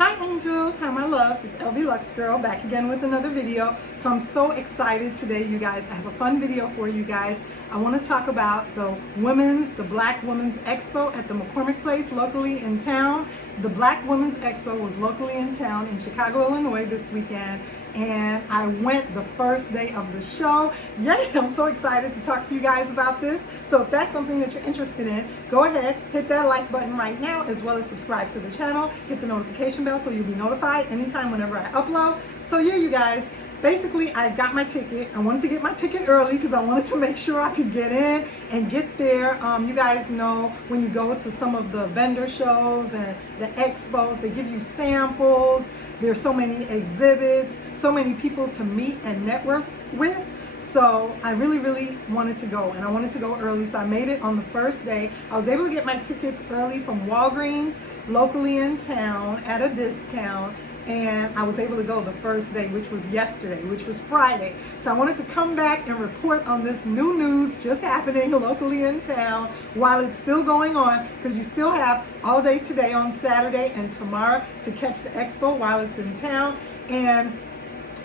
Hi angels, hi my loves, it's lvluxegirl back again with another video. So I'm so excited today, you guys. I have a fun video for you guys. I want to talk about the Black Women's Expo at the McCormick Place locally in town. The Black Women's Expo was locally in town in Chicago, Illinois this weekend, and I went the first day of the show. Yay, I'm so excited to talk to you guys about this. So if that's something that you're interested in, go ahead, hit that like button right now, as well as subscribe to the channel, hit the notification bell so you'll be notified anytime whenever I upload. So yeah, you guys, basically I got my ticket. I wanted to get my ticket early because I wanted to make sure I could get in and get there. You guys know when you go to some of the vendor shows and the expos, they give you samples. There's so many exhibits, so many people to meet and network with. So I really wanted to go, and I wanted to go early, so I made it on the first day. I was able to get my tickets early from Walgreens locally in town at a discount, and I was able to go the first day, which was yesterday, which was Friday. So I wanted to come back and report on this new news just happening locally in town while it's still going on, because you still have all day today on Saturday and tomorrow to catch the expo while it's in town. And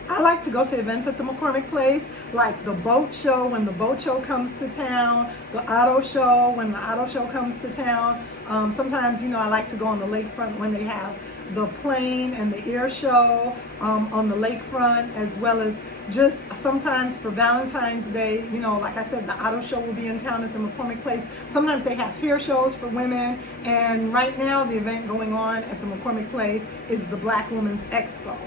I like to go to events at the McCormick Place, like the boat show when the boat show comes to town, the auto show when the auto show comes to town. Sometimes, you know, I like to go on the lakefront when they have the plane and the air show on the lakefront, as well as just sometimes for Valentine's Day, you know, like I said, the auto show will be in town at the McCormick Place. Sometimes they have hair shows for women, and right now the event going on at the McCormick Place is the Black Women's Expo.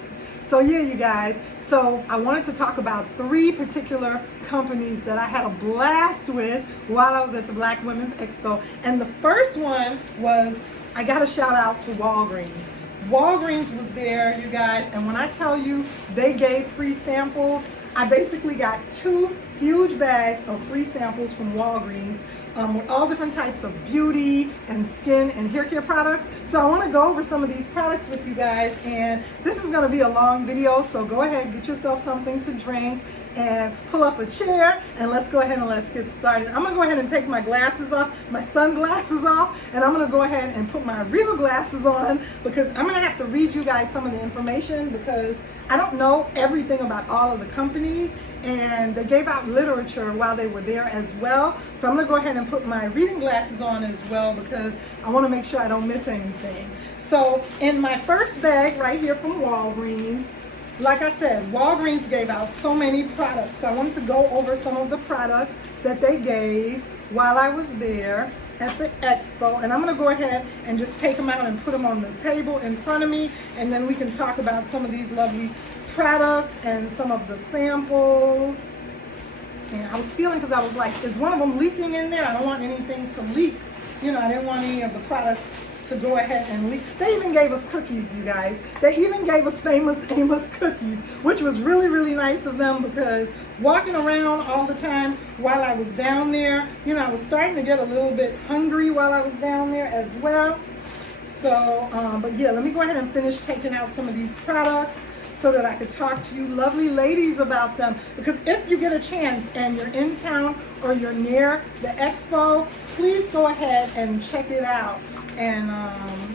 So yeah, you guys, so I wanted to talk about three particular companies that I had a blast with while I was at the Black Women's Expo. And the first one was, I got a shout out to Walgreens. Walgreens was there, you guys, and when I tell you they gave free samples, I basically got 2 huge bags of free samples from Walgreens with all different types of beauty and skin and hair care products. So I want to go over some of these products with you guys, and this is going to be a long video, so go ahead, get yourself something to drink and pull up a chair, and let's go ahead and let's get started. I'm going to go ahead and take my glasses off, my sunglasses off, and I'm going to go ahead and put my real glasses on, because I'm going to have to read you guys some of the information, because I don't know everything about all of the companies, and they gave out literature while they were there as well. So I'm going to go ahead and put my reading glasses on as well, because I want to make sure I don't miss anything. So in my first bag right here from Walgreens, like I said, Walgreens gave out so many products. So I wanted to go over some of the products that they gave while I was there at the expo, and I'm going to go ahead and just take them out and put them on the table in front of me, and then we can talk about some of these lovely products and some of the samples. And I was feeling, because I was like, is one of them leaking in there? I don't want anything to leak. You know, I didn't want any of the products to go ahead and leak. They even gave us cookies, you guys. They even gave us Famous Amos cookies, which was really nice of them, because walking around all the time while I was down there, you know, I was starting to get a little bit hungry while I was down there as well. So, but yeah, let me go ahead and finish taking out some of these products so that I could talk to you lovely ladies about them. Because if you get a chance and you're in town or you're near the expo, please go ahead and check it out and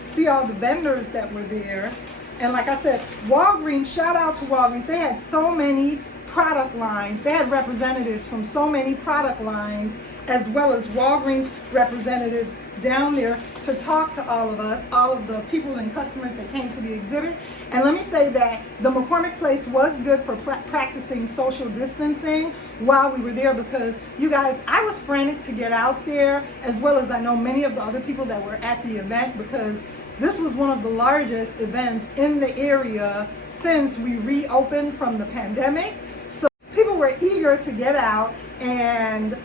see all the vendors that were there. And like I said, Walgreens, shout out to Walgreens. They had so many product lines. They had representatives from so many product lines, as well as Walgreens representatives down there to talk to all of us, all of the people and customers that came to the exhibit. And let me say that the McCormick Place was good for practicing social distancing while we were there, because you guys, I was frantic to get out there, as well as I know many of the other people that were at the event, because this was one of the largest events in the area since we reopened from the pandemic. So people were eager to get out and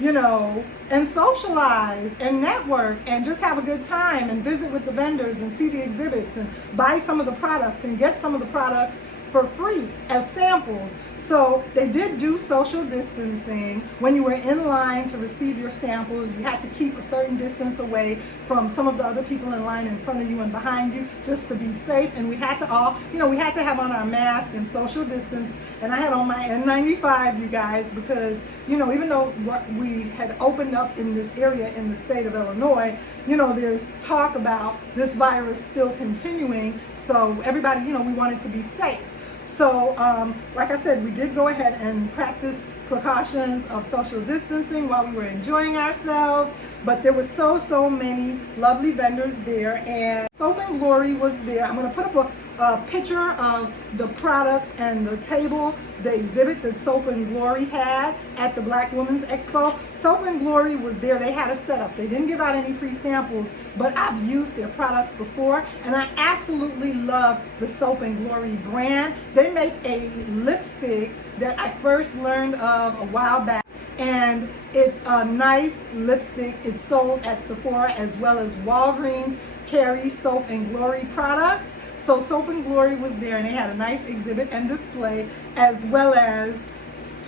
you know, and socialize and network and just have a good time and visit with the vendors and see the exhibits and buy some of the products and get some of the products for free as samples. So they did do social distancing. When you were in line to receive your samples, you had to keep a certain distance away from some of the other people in line in front of you and behind you, just to be safe. And we had to all, we had to have on our mask and social distance. And I had on my N95, you guys, because, even though we had opened up in this area in the state of Illinois, there's talk about this virus still continuing. So everybody, we wanted to be safe. So, like I said, we did go ahead and practice precautions of social distancing while we were enjoying ourselves, but there were so many lovely vendors there, and Soap and Glory was there. I'm going to put up a picture of the products and the table, the exhibit that Soap and Glory had at the Black Women's Expo. Soap and Glory was there. They had a setup. They didn't give out any free samples, but I've used their products before, and I absolutely love the Soap and Glory brand. They make a lipstick that I first learned of a while back, and it's a nice lipstick. It's sold at Sephora as well as Walgreens carry Soap and Glory products. So Soap and Glory was there, and they had a nice exhibit and display, as well as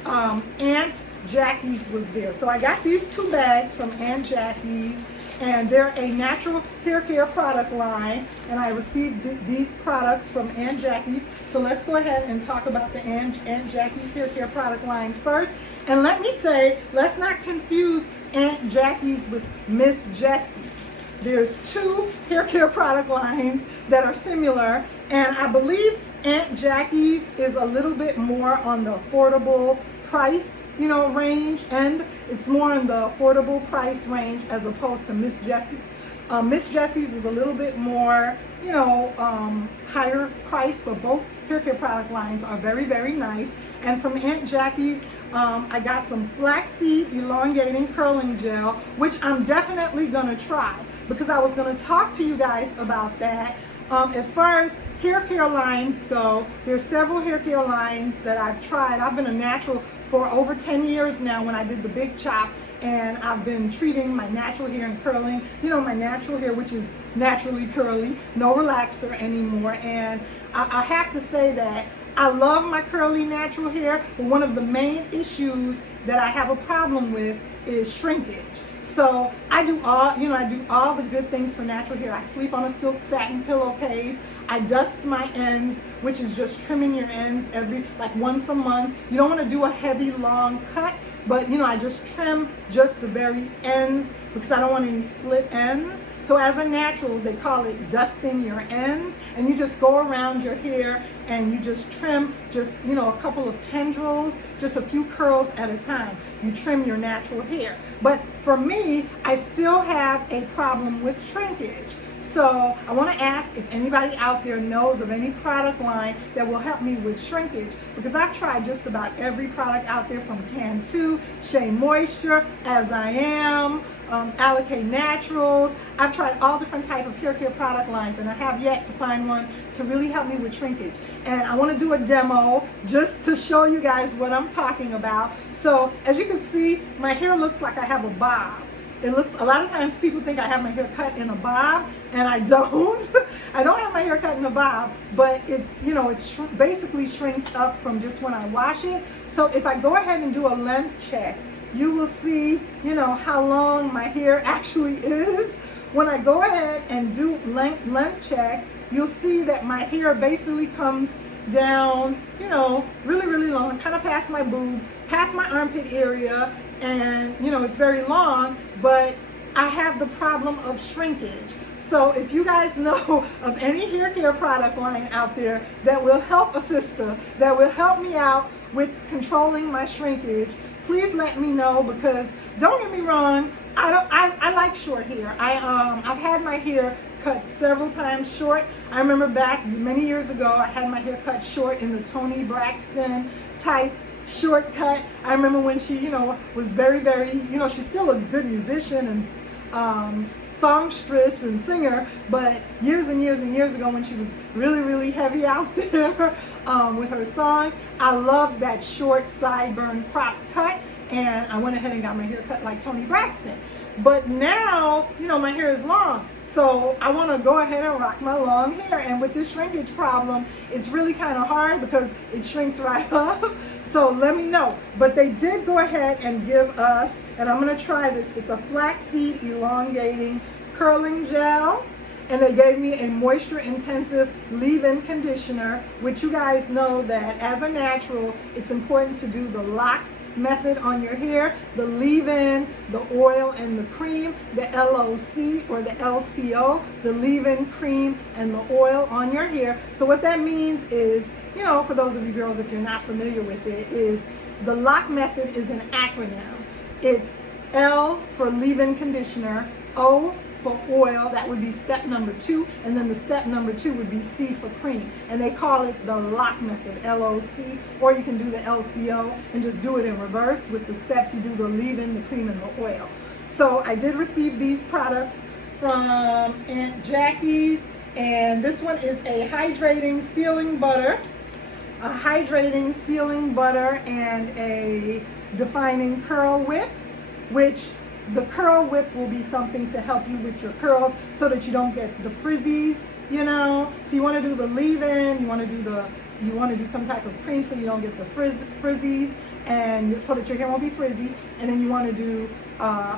Aunt Jackie's was there. So I got these 2 bags from Aunt Jackie's, and they're a natural hair care product line, and I received these products from Aunt Jackie's. So let's go ahead and talk about the Aunt Jackie's hair care product line first. And let me say, let's not confuse Aunt Jackie's with Miss Jessies. There's 2 hair care product lines that are similar, and I believe Aunt Jackie's is a little bit more on the affordable price, range, and it's more in the affordable price range as opposed to Miss Jessie's. Miss Jessie's is a little bit more, higher price, but both hair care product lines are very nice. And from Aunt Jackie's, I got some flaxseed elongating curling gel, which I'm definitely gonna try, because I was gonna talk to you guys about that. As far as hair care lines go, there's several hair care lines that I've tried. I've been a natural for over 10 years now when I did the big chop, and I've been treating my natural hair and curling, my natural hair, which is naturally curly, no relaxer anymore. And I have to say that I love my curly natural hair, but one of the main issues that I have a problem with is shrinkage. So I do all the good things for natural hair. I sleep on a silk satin pillowcase. I dust my ends, which is just trimming your ends once a month. You don't want to do a heavy long cut, but I just trim just the very ends because I don't want any split ends. So as a natural, they call it dusting your ends, and you just go around your hair and you just trim just, a couple of tendrils, just a few curls at a time. You trim your natural hair. But for me, I still have a problem with shrinkage. So I want to ask if anybody out there knows of any product line that will help me with shrinkage, because I've tried just about every product out there, from Cantu, Shea Moisture, As I Am, Allocate Naturals. I've tried all different type of hair care product lines, and I have yet to find one to really help me with shrinkage. And I want to do a demo just to show you guys what I'm talking about. So as you can see, my hair looks like I have a bob. It looks, a lot of times people think I have my hair cut in a bob, and I don't. I don't have my hair cut in a bob, but it's, it basically shrinks up from just when I wash it. So if I go ahead and do a length check, you will see, how long my hair actually is. When I go ahead and do length check, you'll see that my hair basically comes down, really long, kind of past my boob, past my armpit area, and it's very long, but I have the problem of shrinkage. So if you guys know of any hair care product line out there that will help a sister, that will help me out with controlling my shrinkage, please let me know, because don't get me wrong, I like short hair. I've had my hair cut several times short. I remember back many years ago, I had my hair cut short in the Toni Braxton type shortcut. I remember when she, was very, she's still a good musician and songstress and singer, but years and years ago, when she was really heavy out there with her songs, I loved that short sideburn crop cut, and I went ahead and got my hair cut like Toni Braxton. But now, my hair is long. So I want to go ahead and rock my long hair. And with this shrinkage problem, it's really kind of hard because it shrinks right up. So let me know. But they did go ahead and give us, and I'm going to try this. It's a flaxseed elongating curling gel. And they gave me a moisture intensive leave-in conditioner, which you guys know that as a natural, it's important to do the lock method on your hair, the leave-in, the oil and the cream, the LOC or the LCO, the leave-in cream and the oil on your hair. So what that means is, you know, for those of you girls, if you're not familiar with it, is the lock method is an acronym. It's L for leave-in conditioner, O for oil, that would be step number 2, and then the step number 2 would be C for cream, and they call it the lock method, LOC, or you can do the LCO and just do it in reverse. With the steps, you do the leave-in, the cream, and the oil. So I did receive these products from Aunt Jackie's, and this one is a hydrating sealing butter, and a defining curl whip, which the curl whip will be something to help you with your curls so that you don't get the frizzies, you know. So you want to do the leave-in, you want to do some type of cream so you don't get the frizzies, and so that your hair won't be frizzy. And then you want to do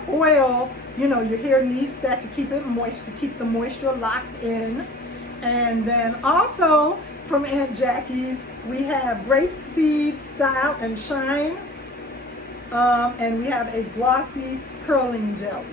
oil, you know, your hair needs that to keep it moist, to keep the moisture locked in. And then also from Aunt Jackie's, we have grape seed style and shine. And we have a glossy curling jelly.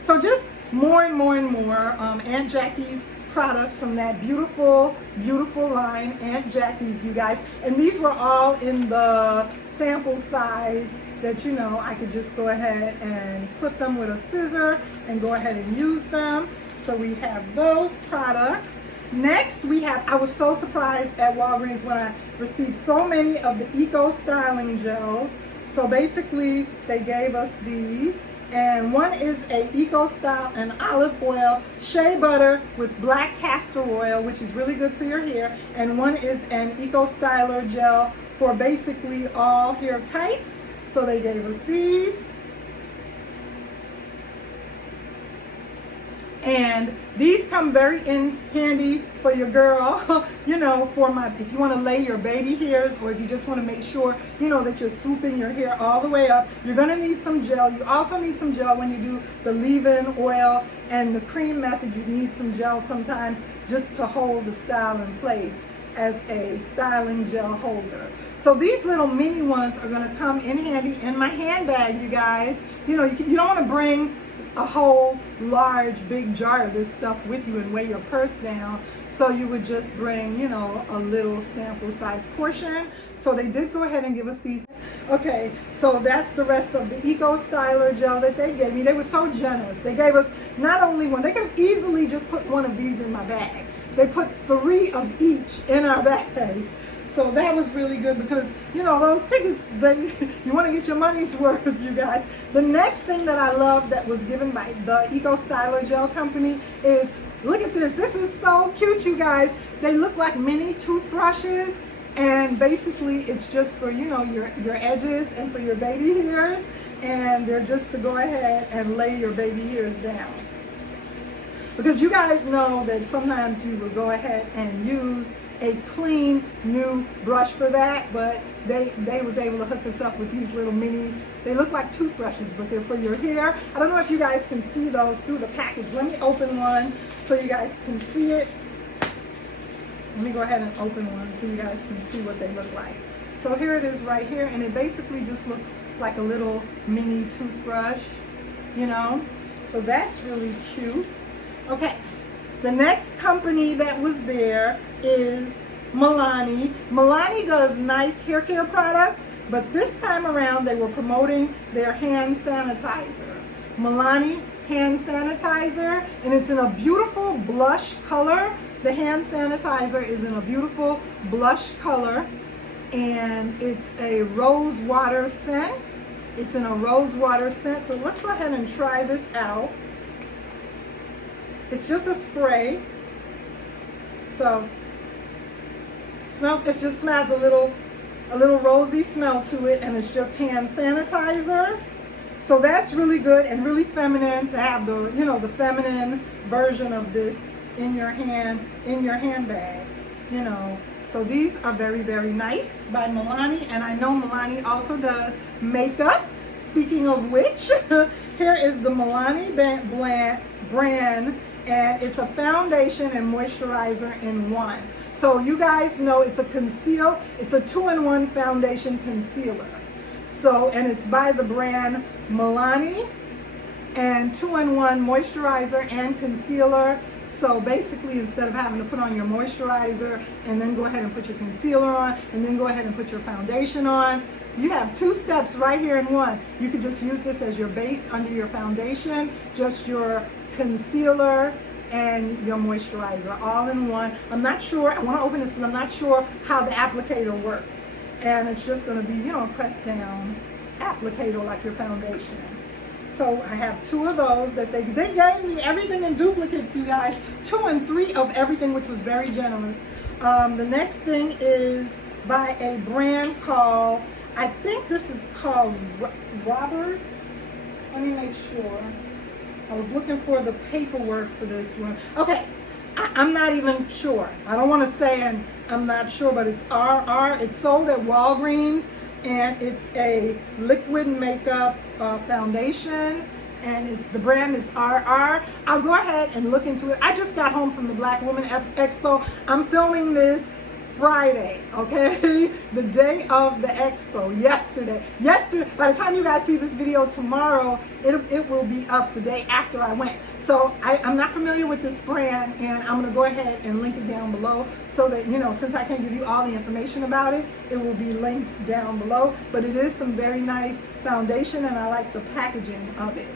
So just more and more and more Aunt Jackie's products from that beautiful, beautiful line, Aunt Jackie's, you guys. And these were all in the sample size that, you know, I could just go ahead and put them with a scissor and go ahead and use them. So we have those products. Next, we have, I was so surprised at Walgreens when I received so many of the Eco Styling Gels. So basically, they gave us these, and one is a Eco Style and olive oil shea butter with black castor oil, which is really good for your hair, and one is an Eco Styler gel for basically all hair types. So they gave us these. And these come very in handy for your girl, you know, if you want to lay your baby hairs, or if you just want to make sure, you know, that you're swooping your hair all the way up. You're going to need some gel. You also need some gel when you do the leave-in oil and the cream method. You need some gel sometimes just to hold the style in place as a styling gel holder. So these little mini ones are going to come in handy in my handbag, you guys. You know, you don't want to bring a whole large big jar of this stuff with you and weigh your purse down. So you would just bring, you know, a little sample size portion. So they did go ahead and give us these. Okay, so that's the rest of the Eco Styler gel that they gave me. They were so generous. They gave us not only one, they could have easily just put one of these in my bag. They put 3 of each in our bags. So that was really good because, you know, those tickets, you want to get your money's worth, you guys. The next thing that I love that was given by the Eco Styler Gel Company is, look at this. This is so cute, you guys. They look like mini toothbrushes, and basically it's just for, you know, your edges and for your baby hairs, and they're just to go ahead and lay your baby hairs down. Because you guys know that sometimes you will go ahead and use a clean new brush for that, but they was able to hook us up with these little mini, they look like toothbrushes, but they're for your hair. I don't know if you guys can see those through the package. Let me open one so you guys can see it. Let me go ahead and open one so you guys can see what they look like. So here it is right here, and it basically just looks like a little mini toothbrush, you know, so that's really cute. Okay, the next company that was there is Milani. Milani does nice hair care products, but this time around they were promoting their hand sanitizer. Milani hand sanitizer, and it's in a beautiful blush color. The hand sanitizer is in a beautiful blush color, and it's a rose water scent. It's in a rose water scent, so let's go ahead and try this out. It's just a spray, so it just smells a little rosy smell to it, and it's just hand sanitizer. So that's really good and really feminine to have the, you know, the feminine version of this in your handbag, you know. So these are very, very nice by Milani, and I know Milani also does makeup. Speaking of which, here is the Milani brand, and it's a foundation and moisturizer in one. So you guys know it's a conceal, it's a 2-in-1 foundation concealer. So, and it's by the brand Milani, and 2-in-1 moisturizer and concealer. So basically, instead of having to put on your moisturizer and then go ahead and put your concealer on and then go ahead and put your foundation on, you have 2 steps right here in one. You could just use this as your base under your foundation, just your concealer and your moisturizer all in one. I'm not sure, I want to open this because I'm not sure how the applicator works. And it's just going to be, you know, press down applicator like your foundation. So I have 2 of those that they gave me everything in duplicates, you guys. 2 and 3 of everything, which was very generous. The next thing is by a brand called, I think this is called Roberts. Let me make sure. I was looking for the paperwork for this one. Okay, I'm not even sure. I don't want to say I'm not sure, but it's RR. It's sold at Walgreens, and it's a liquid makeup foundation, and the brand is RR. I'll go ahead and look into it. I just got home from the Black Women Expo. I'm filming this Friday, okay? The day of the expo, yesterday. By the time you guys see this video tomorrow, it will be up the day after I went. So I'm not familiar with this brand, and I'm gonna go ahead and link it down below so that, you know, since I can't give you all the information about it, it will be linked down below. But it is some very nice foundation, and I like the packaging of it.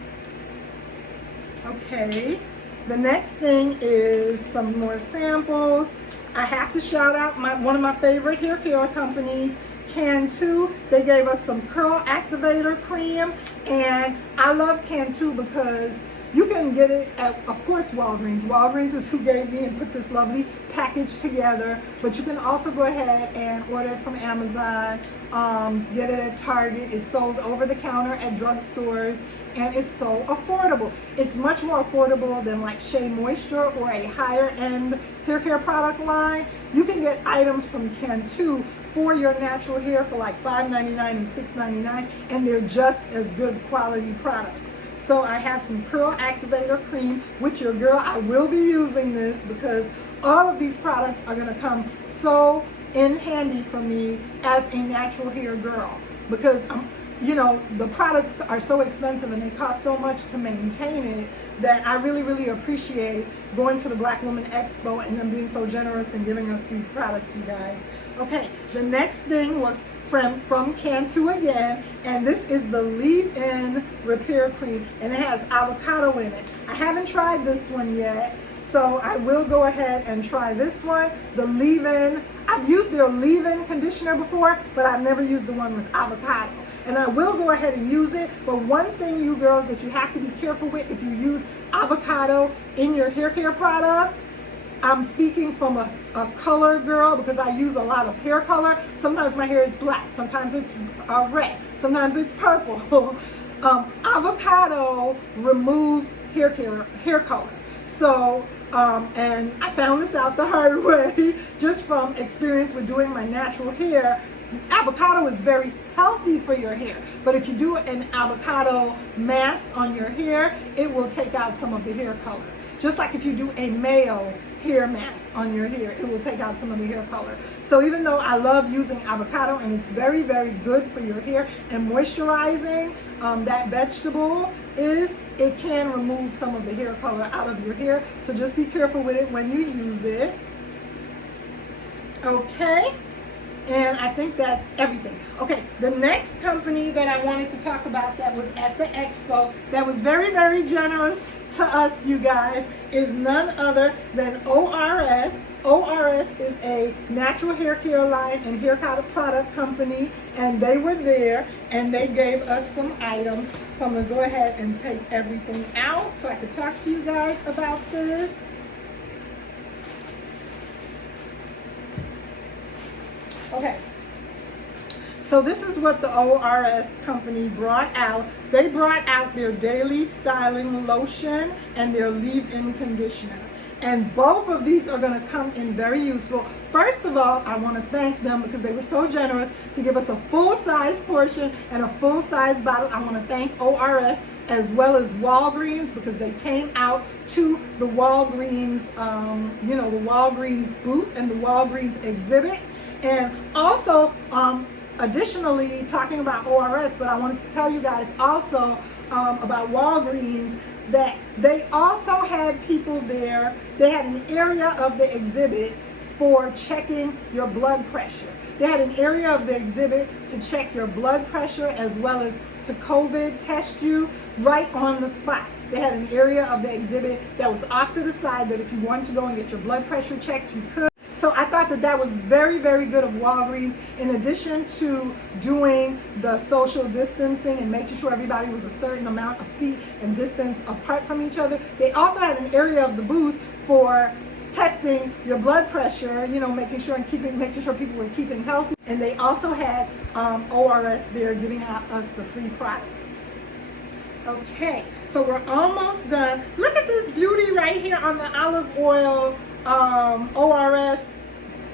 Okay, the next thing is some more samples. I have to shout out one of my favorite hair care companies, Cantu. They gave us some curl activator cream, and I love Cantu because you can get it at, of course, Walgreens. Walgreens is who gave me and put this lovely package together, but you can also go ahead and order it from Amazon, get it at Target. It's sold over the counter at drugstores, and it's so affordable. It's much more affordable than like Shea Moisture or a higher end hair care product line. You can get items from Cantu for your natural hair for like $5.99 and $6.99, and they're just as good quality products. So I have some curl activator cream, which your girl, I will be using this because all of these products are gonna come so in handy for me as a natural hair girl, because you know, the products are so expensive and they cost so much to maintain it that I really, really appreciate going to the Black Women Expo and them being so generous and giving us these products, you guys. Okay, the next thing was from Cantu again, and this is the leave-in repair cream, and it has avocado in it. I haven't tried this one yet, so I will go ahead and try this one. The leave-in, I've used their leave-in conditioner before, but I've never used the one with avocado. And I will go ahead and use it, but one thing, you girls, that you have to be careful with if you use avocado in your hair care products, I'm speaking from a color girl because I use a lot of hair color. Sometimes my hair is black, sometimes it's red, sometimes it's purple. Avocado removes hair color. So, and I found this out the hard way just from experience with doing my natural hair. Avocado is very healthy for your hair, but if you do an avocado mask on your hair, it will take out some of the hair color. Just like if you do a mayo hair mask on your hair, it will take out some of the hair color. So even though I love using avocado and it's very, very good for your hair and moisturizing, that vegetable it can remove some of the hair color out of your hair. So just be careful with it when you use it. Okay. And I think that's everything. Okay, the next company that I wanted to talk about that was at the expo, that was very, very generous to us, you guys, is none other than ORS. ORS is a natural hair care line and hair product company, and they were there and they gave us some items. So I'm gonna go ahead and take everything out so I could talk to you guys about this. Okay, So this is what the ORS company brought out. They brought out their daily styling lotion and their leave-in conditioner. And both of these are going to come in very useful. First of all, I want to thank them because they were so generous to give us a full-size portion and a full-size bottle. I want to thank ORS as well as Walgreens because they came out to the Walgreens, the Walgreens booth and the Walgreens exhibit. And also, additionally, talking about ORS, but I wanted to tell you guys also about Walgreens, that they also had people there. They had an area of the exhibit for checking your blood pressure. They had an area of the exhibit to check your blood pressure as well as to COVID test you right on the spot. They had an area of the exhibit that was off to the side that if you wanted to go and get your blood pressure checked, you could. So I thought that that was very, very good of Walgreens. In addition to doing the social distancing and making sure everybody was a certain amount of feet and distance apart from each other, they also had an area of the booth for testing your blood pressure, making sure people were keeping healthy. And they also had ORS there giving us the free products. Okay, so we're almost done. Look at this beauty right here on the olive oil ORS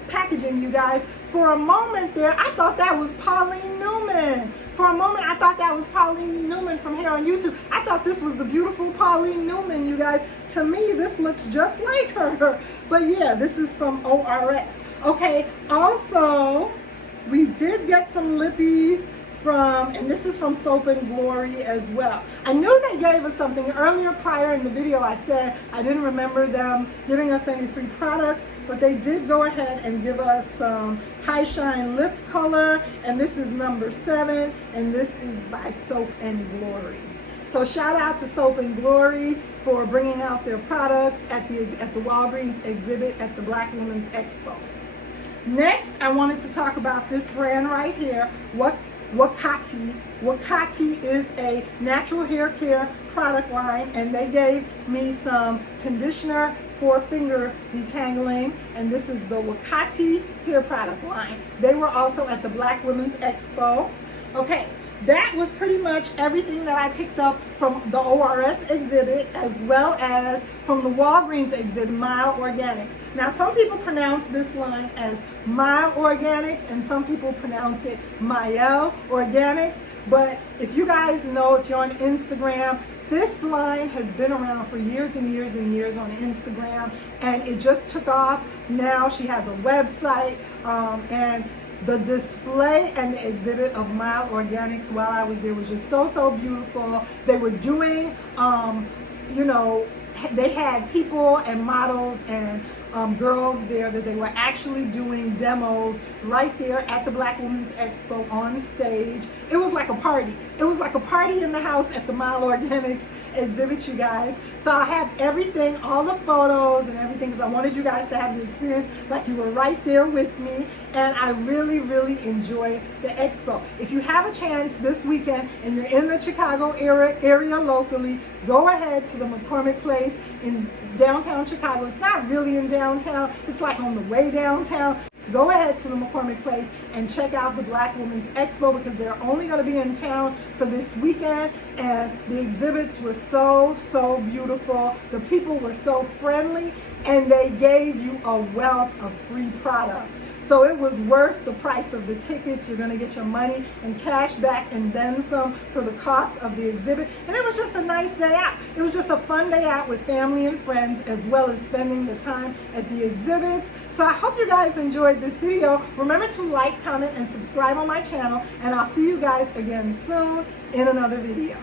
packaging, you guys. For a moment there, I thought that was Paulineenewman. For a moment, I thought that was Paulineenewman from here on YouTube. I thought this was the beautiful Paulineenewman, you guys. To me, this looks just like her. But yeah, this is from ORS. Okay, also, we did get some lippies and this is from Soap and Glory as well. I knew they gave us something earlier prior in the video. I said I didn't remember them giving us any free products, but they did go ahead and give us some High Shine lip color, and this is number 7, and this is by Soap and Glory. So shout out to Soap and Glory for bringing out their products at the Walgreens exhibit at the Black Women's Expo. Next, I wanted to talk about this brand right here, Wakati. Wakati is a natural hair care product line, and they gave me some conditioner for finger detangling, and this is the Wakati hair product line. They were also at the Black Women's Expo. Okay, that was pretty much everything that I picked up from the ORS exhibit as well as from the Walgreens exhibit, Mild Organics. Now, some people pronounce this line as Mild Organics and some people pronounce it Miel Organics. But if you guys know, if you're on Instagram, this line has been around for years and years and years on Instagram, and it just took off. Now she has a website, and the display and the exhibit of Mild Organics while I was there was just so beautiful. They were doing, they had people and models and girls there that they were actually doing demos right there at the Black Women's Expo on stage. It was like a party. It was like a party in the house at the Mild Organics exhibit, you guys. So I have everything, all the photos and everything, because I wanted you guys to have the experience like you were right there with me. And I really enjoyed the expo. If you have a chance this weekend and you're in the Chicago area locally, go ahead to the McCormick Place in downtown Chicago. It's not really in downtown, it's like on the way downtown. Go ahead to the McCormick Place and check out the Black Women's Expo because they're only going to be in town for this weekend, and the exhibits were so beautiful. The people were so friendly, and they gave you a wealth of free products. So it was worth the price of the tickets. You're going to get your money and cash back and then some for the cost of the exhibit. And it was just a nice day out. It was just a fun day out with family and friends, as well as spending the time at the exhibits. So I hope you guys enjoyed this video. Remember to like, comment, and subscribe on my channel. And I'll see you guys again soon in another video.